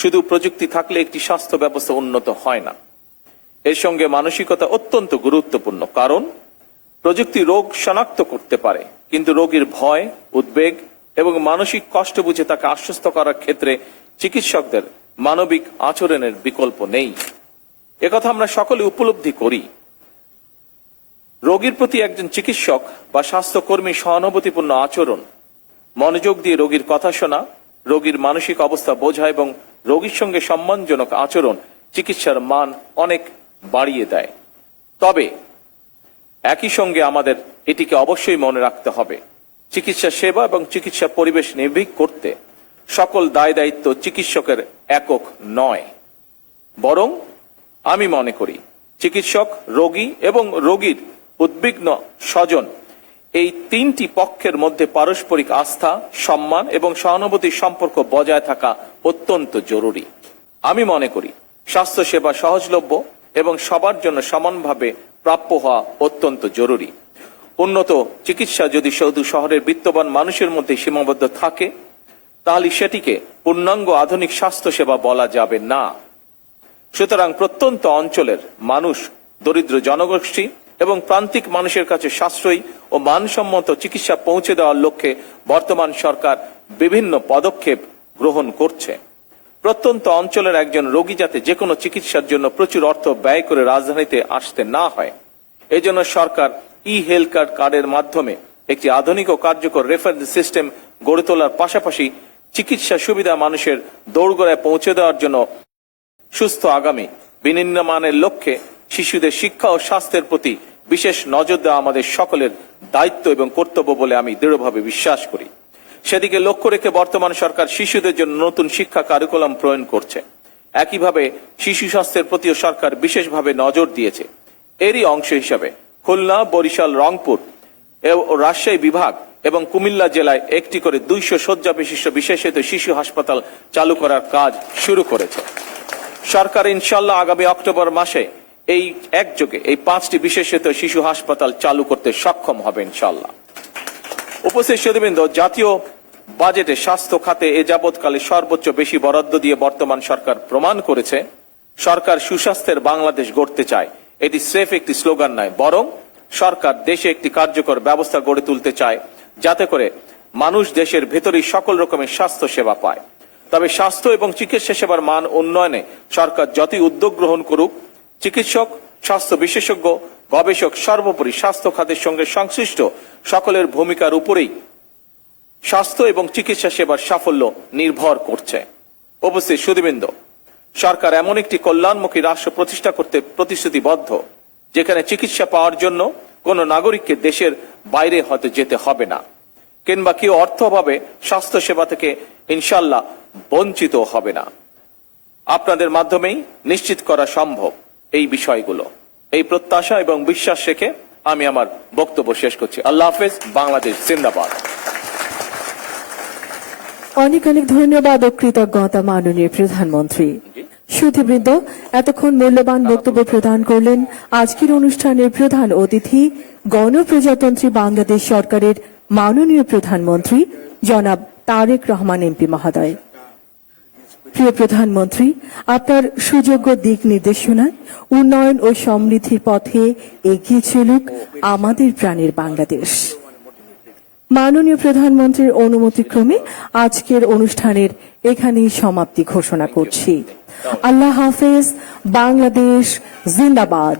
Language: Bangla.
শুধু প্রযুক্তি থাকলে একটি স্বাস্থ্য ব্যবস্থা উন্নত হয় না। এর সঙ্গে মানসিকতা অত্যন্ত গুরুত্বপূর্ণ, কারণ প্রযুক্তি রোগ শনাক্ত করতে পারে, কিন্তু রোগীর ভয়, উদ্বেগ এবং মানসিক কষ্ট বুঝে তাকে আশ্বস্ত করার ক্ষেত্রে চিকিৎসকদের মানবিক আচরণের বিকল্প নেই। একথা আমরা সকলে উপলব্ধি করি। রোগীর প্রতি একজন চিকিৎসক বা স্বাস্থ্যকর্মী সহানুভূতিপূর্ণ আচরণ, মনোযোগ দিয়ে রোগীর কথা শোনা, রোগীর মানসিক অবস্থা বোঝা এবং রোগীর সঙ্গে সম্মানজনক আচরণ চিকিৎসার মান অনেক বাড়িয়ে দেয়। তবে একই সঙ্গে আমাদের এটিকে অবশ্যই মনে রাখতে হবে, চিকিৎসা সেবা এবং চিকিৎসা পরিবেশ নির্ভীক করতে সকল দায় দায়িত্ব চিকিৎসকের একক নয়, বরং আমি মনে করি চিকিৎসক, রোগী এবং রোগীর উদ্বিগ্ন স্বজন, এই তিনটি পক্ষের মধ্যে পারস্পরিক আস্থা, সম্মান এবং সহানুভূতির সম্পর্ক বজায় থাকা অত্যন্ত জরুরি। আমি মনে করি স্বাস্থ্যসেবা সহজলভ্য এবং সবার জন্য সমানভাবে প্রাপ্য হওয়া অত্যন্ত জরুরি। উন্নত চিকিৎসা যদি শুধু শহরের বিত্তবান মানুষের মধ্যে সীমাবদ্ধ থাকে, তাহলে সেটিকে পূর্ণাঙ্গ আধুনিক স্বাস্থ্যসেবা বলা যাবে না। সুতরাং প্রত্যন্ত অঞ্চলের মানুষ, দরিদ্র জনগোষ্ঠী এবং প্রান্তিক মানুষের কাছে সাশ্রয়ী ও মানসম্মত চিকিৎসা পৌঁছে দেওয়ার লক্ষ্যে বর্তমান সরকার বিভিন্ন পদক্ষেপ গ্রহণ করছে। প্রত্যন্ত অঞ্চলের একজন রোগী যাতে যে কোনো চিকিৎসার জন্য প্রচুর অর্থ ব্যয় করে রাজধানীতে আসতে না হয়, এজন্য সরকার হেলথ কার্ডের মাধ্যমে একটি আধুনিক ও কার্যকর রেফারেন্স সিস্টেম গড়ে তোলার পাশাপাশি চিকিৎসা সুবিধা মানুষের দোরগোড়ায় পৌঁছে দেওয়ার জন্য সুস্থ আগামী বিনির্মাণের লক্ষ্যে শিশুদের শিক্ষা ও স্বাস্থ্যের প্রতি বিশেষ নজর দেওয়া আমাদের সকলের দায়িত্ব এবং কর্তব্য বলে আমি দৃঢ়ভাবে বিশ্বাস করি। সেদিকে লক্ষ্য রেখে বর্তমান সরকার শিশুদের জন্য নতুন শিক্ষা কারিকুলাম প্রণয়ন করছে। একইভাবে শিশু স্বাস্থ্যের প্রতিও সরকার বিশেষভাবে নজর দিয়েছে। এরই অংশ হিসাবে খুলনা, বরিশাল, রংপুর ও রাজশাহী বিভাগ এবং কুমিল্লা জেলায় একটি করে 200 শয্যা বিশিষ্ট বিশেষায়িত শিশু হাসপাতাল চালু করার কাজ শুরু করেছে। সরকার ইনশাল্লাহ আগামী অক্টোবর মাসে এই একযোগে এই 5টি বিশেষায়িত শিশু হাসপাতাল চালু করতে সক্ষম হবে ইনশাল্লাহ। উপস্থিত সুধীবৃন্দ, জাতীয় বাজেটে স্বাস্থ্য খাতে এ যাবৎকালে সর্বোচ্চ বেশি বরাদ্দ দিয়ে বর্তমান সরকার প্রমাণ করেছে সরকার সুস্বাস্থ্যের বাংলাদেশ গড়তে চায়। এটি স্রেফ একটি স্লোগান নয়, বরং সরকার দেশে একটি কার্যকর ব্যবস্থা গড়ে তুলতে চায়, যাতে করে মানুষ দেশের ভেতরেই সকল রকমের স্বাস্থ্য সেবা পায়। তবে স্বাস্থ্য এবং চিকিৎসা সেবার মান উন্নয়নে সরকার যতই উদ্যোগ গ্রহণ করুক, চিকিৎসক, স্বাস্থ্য বিশেষজ্ঞ, গবেষক, সর্বোপরি স্বাস্থ্য খাতের সঙ্গে সংশ্লিষ্ট সকলের ভূমিকার উপরেই স্বাস্থ্য এবং চিকিৎসা সেবার সাফল্য নির্ভর করছে। উপস্থিত সুধীবৃন্দ, সরকার এমন একটি কল্যাণমুখী রাষ্ট্র প্রতিষ্ঠা করতে প্রতিশ্রুতিবদ্ধ, যেখানে চিকিৎসা পাওয়ার জন্য কোনো নাগরিককে দেশের বাইরে হয়তো যেতে হবে না, কিংবা কেউ অর্থ অভাবে স্বাস্থ্য সেবা থেকে ইনশাল্লাহ বঞ্চিত হবে না। আপনাদের মাধ্যমেই নিশ্চিত করা সম্ভব এই বিষয়গুলো। এই প্রত্যাশা এবং বিশ্বাস রেখে আমি আমার বক্তব্য শেষ করছি। আল্লাহ হাফেজ। বাংলাদেশ জিন্দাবাদ। অনেক অনেক ধন্যবাদ ও কৃতজ্ঞতা মাননীয় প্রধানমন্ত্রী। সুধীবৃন্দ, এতক্ষণ মূল্যবান বক্তব্য প্রদান করলেন আজকের অনুষ্ঠানের প্রধান অতিথি, গণপ্রজাতন্ত্রী বাংলাদেশ সরকারের মাননীয় প্রধানমন্ত্রী জনাব তারেক রহমান এমপি মহোদয়। প্রিয় প্রধানমন্ত্রী, আপনার সুযোগ্য দিক নির্দেশনায় উন্নয়ন ও সমৃদ্ধির পথে এগিয়ে চলুক আমাদের প্রাণের বাংলাদেশ। মাননীয় প্রধানমন্ত্রীর অনুমতিক্রমে আজকের অনুষ্ঠানের এখানেই সমাপ্তি ঘোষণা করছি। আল্লাহ হাফেজ। বাংলাদেশ জিন্দাবাদ।